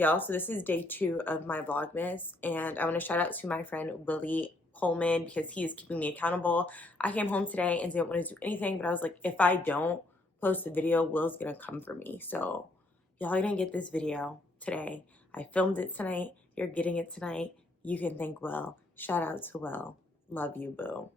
y'all, so this is day 2 of my Vlogmas, and I want to shout out to my friend Willie Coleman because he is keeping me accountable. I came home today and didn't want to do anything, but I was like, if I don't post a video, Will's gonna come for me. So y'all are gonna get this video today. I filmed it tonight. You're getting it tonight. You can thank Will. Shout out to Will. Love you, boo.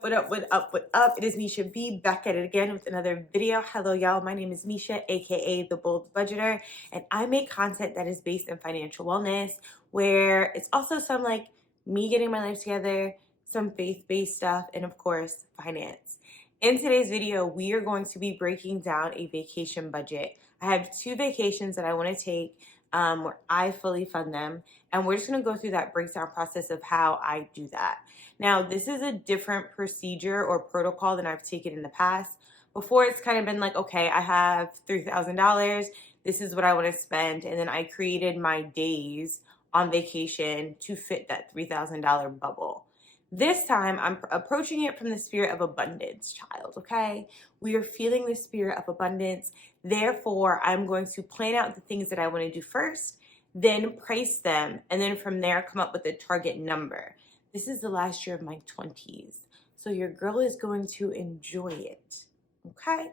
What up, what up, what up? It is Miesha B back at it again with another video. Hello, y'all. My name is Miesha, aka The Bold Budgeter, and I make content that is based in financial wellness, where it's also some like me getting my life together, some faith-based stuff, and of course, finance. In today's video, we are going to be breaking down a vacation budget. I have 2 vacations that I want to take where I fully fund them, and we're just going to go through that breakdown process of how I do that. Now, this is a different procedure or protocol than I've taken in the past. Before, it's kind of been like, okay, I have $3,000. This is what I want to spend. And then I created my days on vacation to fit that $3,000 bubble. This time, I'm approaching it from the spirit of abundance, child, okay? We are feeling the spirit of abundance. Therefore, I'm going to plan out the things that I want to do first, then price them, and then from there, come up with a target number. This is the last year of my 20s, so your girl is going to enjoy it, okay?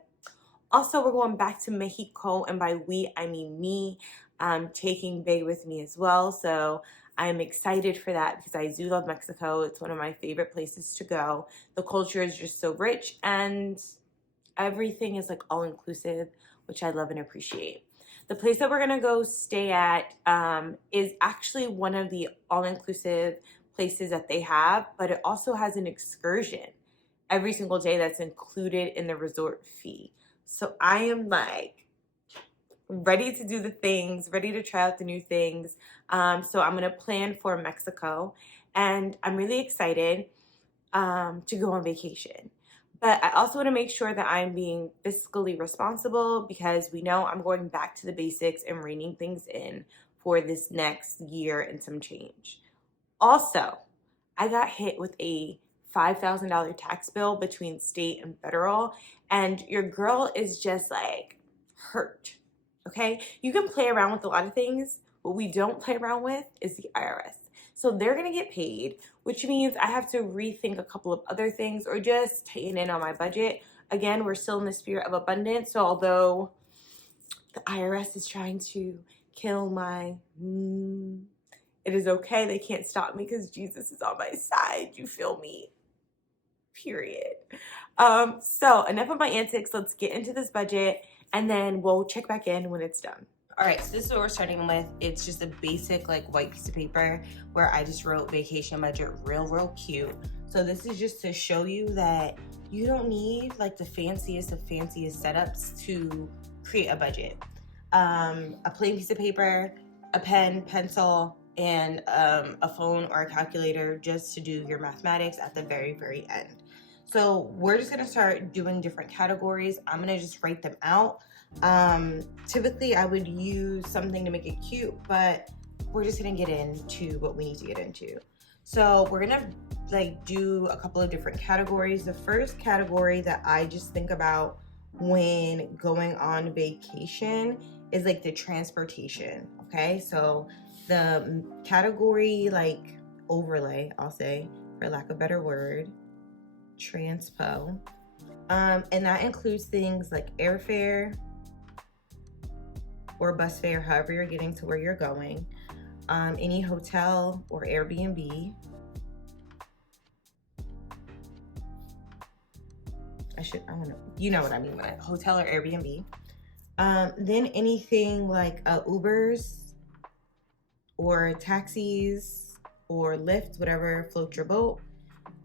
Also, we're going back to Mexico, and by we, I mean me. I'm taking Bay with me as well, so I'm excited for that because I do love Mexico. It's one of my favorite places to go. The culture is just so rich, and everything is like all-inclusive, which I love and appreciate. The place that we're gonna go stay at is actually one of the all-inclusive places that they have, but it also has an excursion every single day that's included in the resort fee. So I am like ready to do the things, ready to try out the new things. So I'm gonna plan for Mexico, and I'm really excited to go on vacation. But I also want to make sure that I'm being fiscally responsible because we know I'm going back to the basics and reining things in for this next year and some change. Also, I got hit with a $5,000 tax bill between state and federal, and your girl is just like hurt, okay? You can play around with a lot of things. What we don't play around with is the IRS. So they're gonna get paid, which means I have to rethink a couple of other things or just tighten in on my budget. Again, we're still in the spirit of abundance, so although the IRS is trying to kill my it is okay. They can't stop me because Jesus is on my side. You feel me? Period. So enough of my antics. Let's get into this budget, and then we'll check back in when it's done. All right, so this is what we're starting with. It's just a basic like white piece of paper where I just wrote vacation budget real cute. So this is just to show you that you don't need like the fanciest of fanciest setups to create a budget. A plain piece of paper, a pen, pencil, and a phone or a calculator just to do your mathematics at the very end. So we're just gonna start doing different categories. I'm gonna just write them out. Typically I would use something to make it cute, but we're just gonna get into what we need to get into. So we're gonna like do a couple of different categories. The first category that I just think about when going on vacation is like the transportation, okay? So the category like overlay, I'll say, for lack of a better word, transpo, and that includes things like airfare or bus fare, however you're getting to where you're going, any hotel or Airbnb. You know what I mean by hotel or Airbnb. Then anything like Ubers or taxis or Lyft, whatever floats your boat,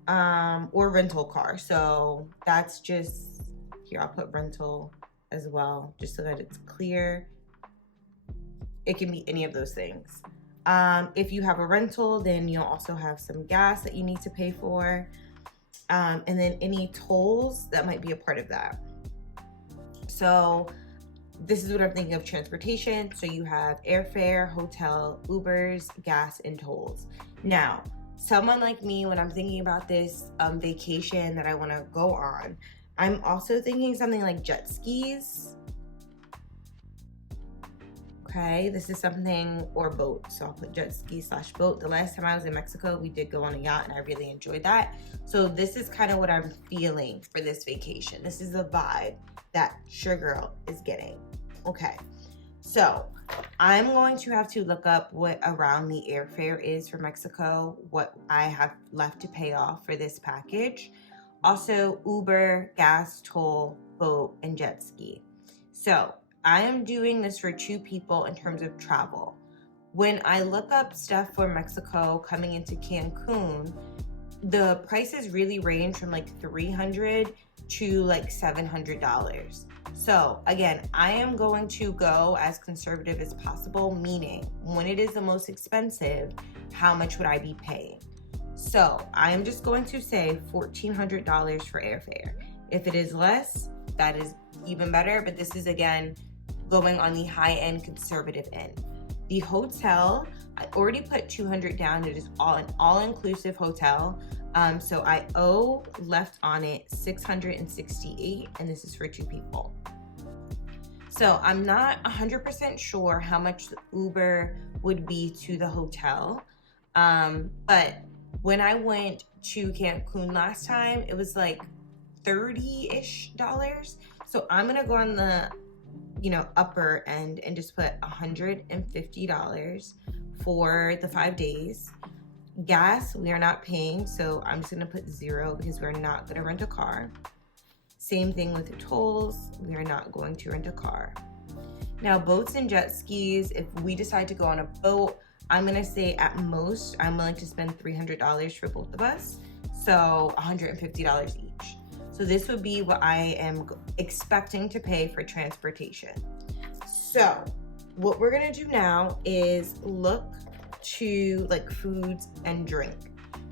or rental car. So that's just, here I'll put rental as well, just so that it's clear. It can be any of those things. If you have a rental, then you'll also have some gas that you need to pay for, and then any tolls that might be a part of that. So this is what I'm thinking of transportation. So you have airfare, hotel, Ubers, gas, and tolls. Now, someone like me, when I'm thinking about this vacation that I want to go on, I'm also thinking something like jet skis Okay, this is something, or boat, so I'll put jet ski slash boat. The last time I was in Mexico, we did go on a yacht and I really enjoyed that. So this is kind of what I'm feeling for this vacation. This is the vibe that your girl is getting. Okay, so I'm going to have to look up what around the airfare is for Mexico, what I have left to pay off for this package. Also, Uber, gas, toll, boat, and jet ski. So I am doing this for 2 people in terms of travel. When I look up stuff for Mexico coming into Cancun, the prices really range from like $300 to like $700. So again, I am going to go as conservative as possible, meaning when it is the most expensive, how much would I be paying? So I am just going to say $1,400 for airfare. If it is less, that is even better, but this is again going on the high-end conservative end. The hotel, I already put $200 down. It is an all-inclusive hotel. So I owe left on it $668, and this is for 2 people. So I'm not 100% sure how much the Uber would be to the hotel. But when I went to Cancun last time, it was like $30-ish. So I'm gonna go on the, upper end and just put $150 for the 5 days. Gas, we are not paying, so I'm just gonna put 0 because we're not gonna rent a car. Same thing with the tolls, we are not going to rent a car. Now, boats and jet skis, if we decide to go on a boat, I'm gonna say at most, I'm willing to spend $300 for both of us, so $150 each. So this would be what I am expecting to pay for transportation. So what we're gonna do now is look to like foods and drink.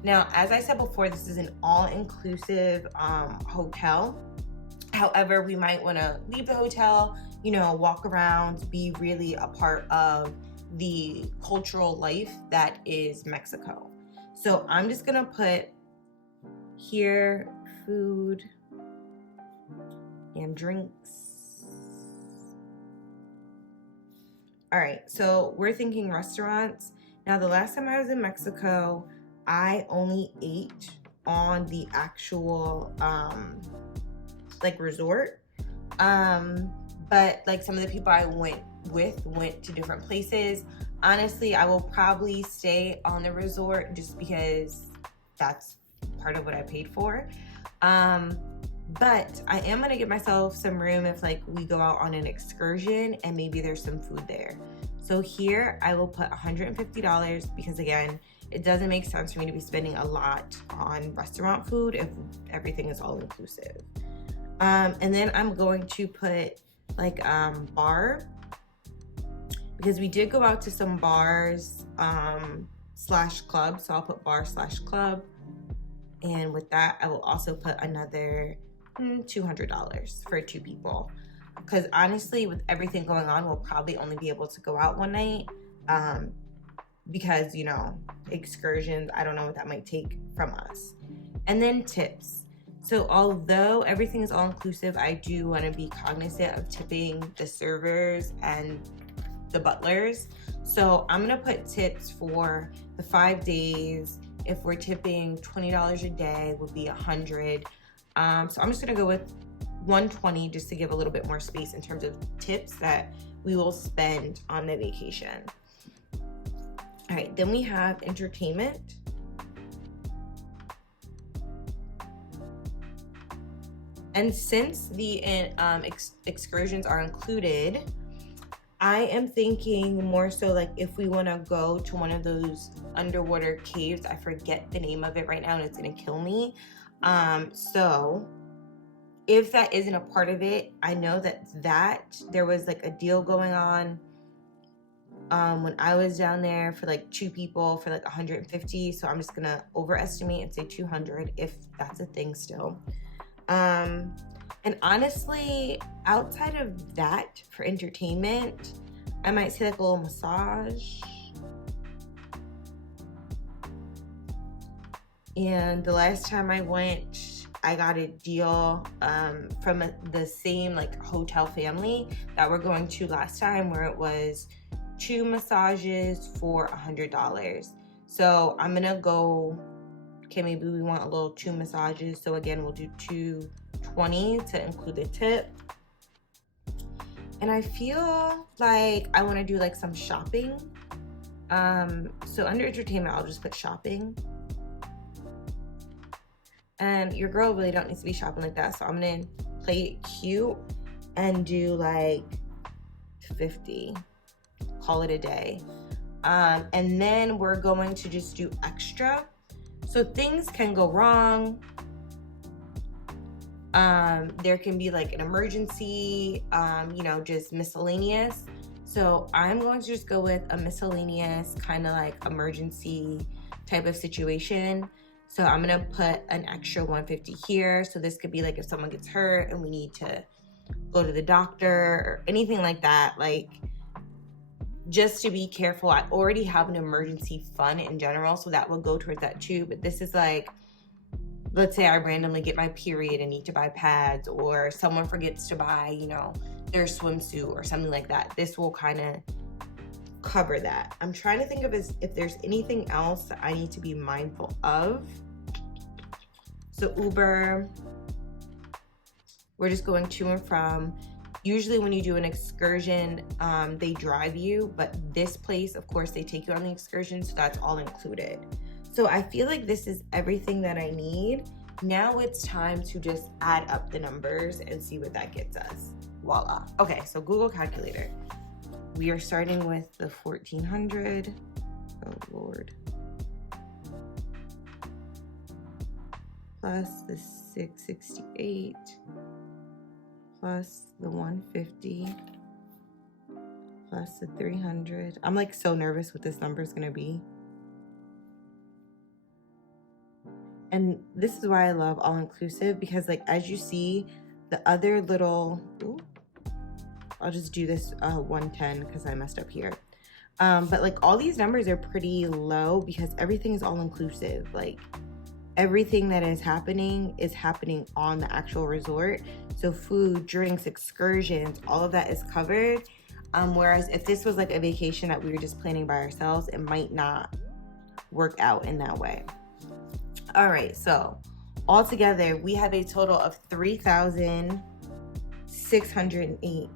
Now, as I said before, this is an all-inclusive hotel. However, we might wanna leave the hotel, walk around, be really a part of the cultural life that is Mexico. So I'm just gonna put here food and drinks. All right, so we're thinking restaurants. Now, the last time I was in Mexico, I only ate on the actual resort. But like some of the people I went to different places. Honestly, I will probably stay on the resort just because that's part of what I paid for. But I am gonna give myself some room if like we go out on an excursion and maybe there's some food there. So here I will put $150 because again, it doesn't make sense for me to be spending a lot on restaurant food if everything is all inclusive. And then I'm going to put like bar, because we did go out to some bars slash club, so I'll put bar slash club. And with that, I will also put another $200 for 2 people. Because honestly, with everything going on, we'll probably only be able to go out one night because, excursions, I don't know what that might take from us. And then tips. So although everything is all inclusive, I do want to be cognizant of tipping the servers and the butlers. So I'm going to put tips for the 5 days. If we're tipping $20 a day, would be $100. So I'm just going to go with $120 just to give a little bit more space in terms of tips that we will spend on the vacation. All right, then we have entertainment. And since the excursions are included, I am thinking more so like if we want to go to one of those underwater caves, I forget the name of it right now and it's going to kill me. So if that isn't a part of it, I know that there was like a deal going on when I was down there for like 2 people for like $150. So I'm just going to overestimate and say $200 if that's a thing still. And honestly, outside of that for entertainment, I might say like a little massage. And the last time I went, I got a deal from the same like hotel family that we're going to last time, where it was 2 massages for $100. So I'm gonna go, okay, maybe we want a little 2 massages. So again, we'll do $220 to include the tip. And I feel like I want to do like some shopping. So under entertainment, I'll just put shopping. And your girl really don't need to be shopping like that. So I'm gonna play it cute and do like 50, call it a day. And then we're going to just do extra. So things can go wrong. There can be like an emergency, you know, just miscellaneous. So I'm going to just go with a miscellaneous kind of like emergency type of situation. So I'm gonna put an extra 150 here. So this could be like if someone gets hurt and we need to go to the doctor or anything like that, like just to be careful. I already have an emergency fund in general, so that will go towards that too. But this is like, let's say I randomly get my period and need to buy pads, or someone forgets to buy, you know, their swimsuit or something like that. This will kind of cover that. I'm trying to think of if there's anything else that I need to be mindful of. So Uber, we're just going to and from. Usually when you do an excursion, they drive you, but this place, of course, they take you on the excursion, so that's all included. So I feel like this is everything that I need. Now it's time to just add up the numbers and see what that gets us. Voila. Okay, so Google Calculator. We are starting with the 1,400. Oh Lord. Plus the 668. Plus the 150. Plus the 300. I'm like so nervous what this number is gonna be. And this is why I love all-inclusive, because like as you see, the other little, ooh, I'll just do this 110 because I messed up here. But like all these numbers are pretty low because everything is all-inclusive. Like everything that is happening on the actual resort. So food, drinks, excursions, all of that is covered. Whereas if this was like a vacation that we were just planning by ourselves, it might not work out in that way. All right, so altogether, we have a total of $3,608.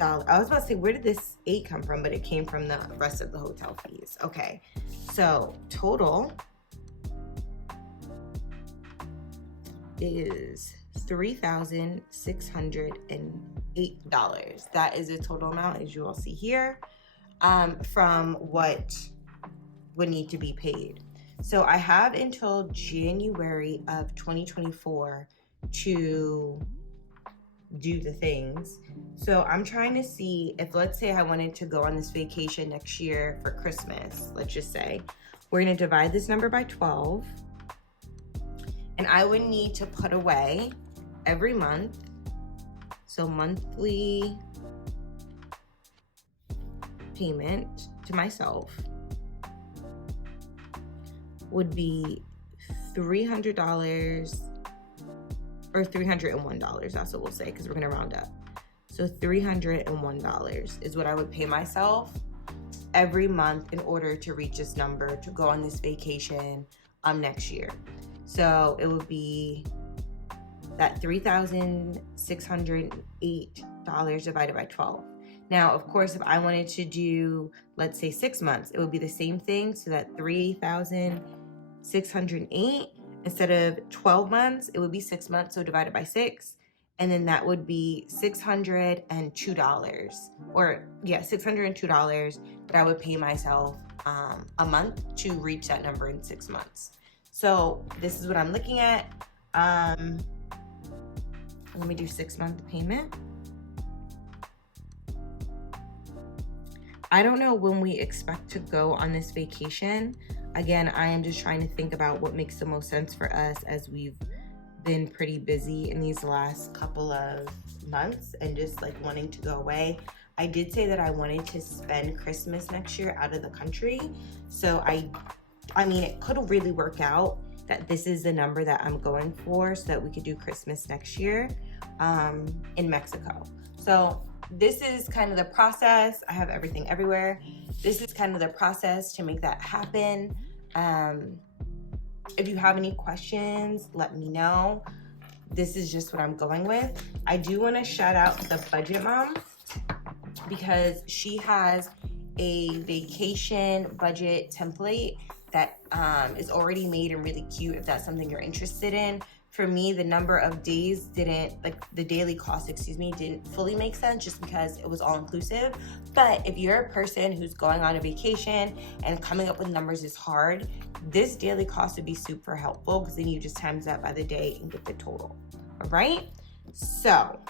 I was about to say, where did this 8 come from? But it came from the rest of the hotel fees. Okay, so total is $3,608. That is a total amount, as you all see here, from what would need to be paid. So I have until January of 2024 to do the things. So I'm trying to see if, let's say I wanted to go on this vacation next year for Christmas, let's just say. We're gonna divide this number by 12. And I would need to put away every month. So monthly payment to myself would be $300 or $301. That's what we'll say, because we're gonna round up. So $301 is what I would pay myself every month in order to reach this number to go on this vacation next year. So it would be that $3,608 divided by 12. Now, of course, if I wanted to do, let's say 6 months, it would be the same thing. So that 3,608, instead of 12 months, it would be 6 months. So divided by 6. And then that would be $602, or yeah, $602 that I would pay myself a month to reach that number in 6 months. So this is what I'm looking at. Let me do 6-month payment. I don't know when we expect to go on this vacation. Again, I am just trying to think about what makes the most sense for us, as we've been pretty busy in these last couple of months and just like wanting to go away. I did say that I wanted to spend Christmas next year out of the country. So I mean, it could really work out that this is the number that I'm going for so that we could do Christmas next year in Mexico. So this is kind of the process. I have everything everywhere. This is kind of the process to make that happen. If you have any questions, let me know. This is just what I'm going with. I do want to shout out the Budget Mom because she has a vacation budget template that is already made and really cute if that's something you're interested in. For me, the number of days didn't, like the daily cost, didn't fully make sense just because it was all inclusive. But if you're a person who's going on a vacation and coming up with numbers is hard, this daily cost would be super helpful because then you just times that by the day and get the total, all right? So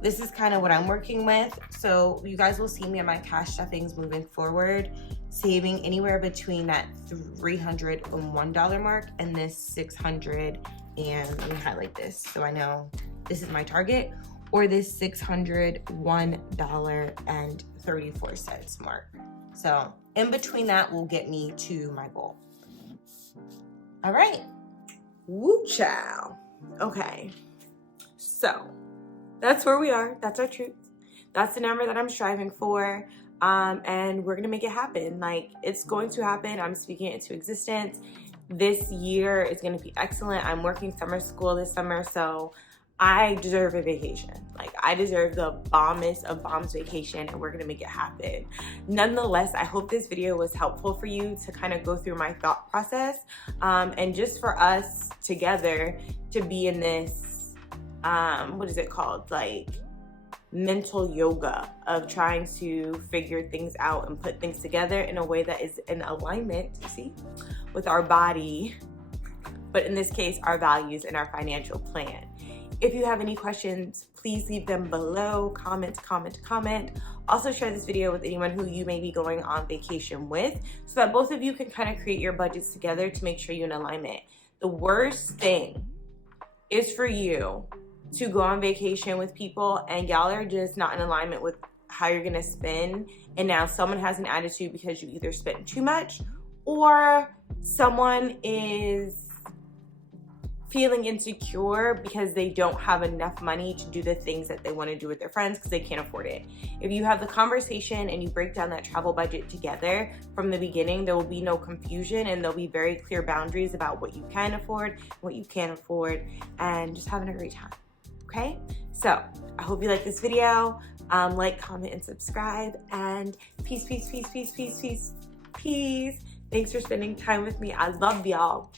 this is kind of what I'm working with. So you guys will see me in my cash stuffings moving forward, saving anywhere between that $301 mark and this $600, and let me highlight this so I know this is my target, or this $601.34 mark. So in between that will get me to my goal. All right. Woo chow. Okay. So that's where we are. That's our truth. That's the number that I'm striving for. And we're going to make it happen. Like, it's going to happen. I'm speaking it into existence. This year is going to be excellent. I'm working summer school this summer, so I deserve a vacation. Like, I deserve the bombest of bombs vacation, and we're going to make it happen. Nonetheless, I hope this video was helpful for you to kind of go through my thought process, and just for us together to be in this, what is it called? Like, mental yoga of trying to figure things out and put things together in a way that is in alignment, see, with our body, but in this case, our values and our financial plan. If you have any questions, please leave them below. Comment. Also share this video with anyone who you may be going on vacation with so that both of you can kind of create your budgets together to make sure you're in alignment. The worst thing is for you to go on vacation with people and y'all are just not in alignment with how you're gonna spend, and now someone has an attitude because you either spent too much or someone is feeling insecure because they don't have enough money to do the things that they want to do with their friends because they can't afford it. If you have the conversation and you break down that travel budget together from the beginning, there will be no confusion and there'll be very clear boundaries about what you can afford, what you can't afford, and just having a great time. Okay, so I hope you like this video. Like, comment, and subscribe. And peace. Thanks for spending time with me. I love y'all.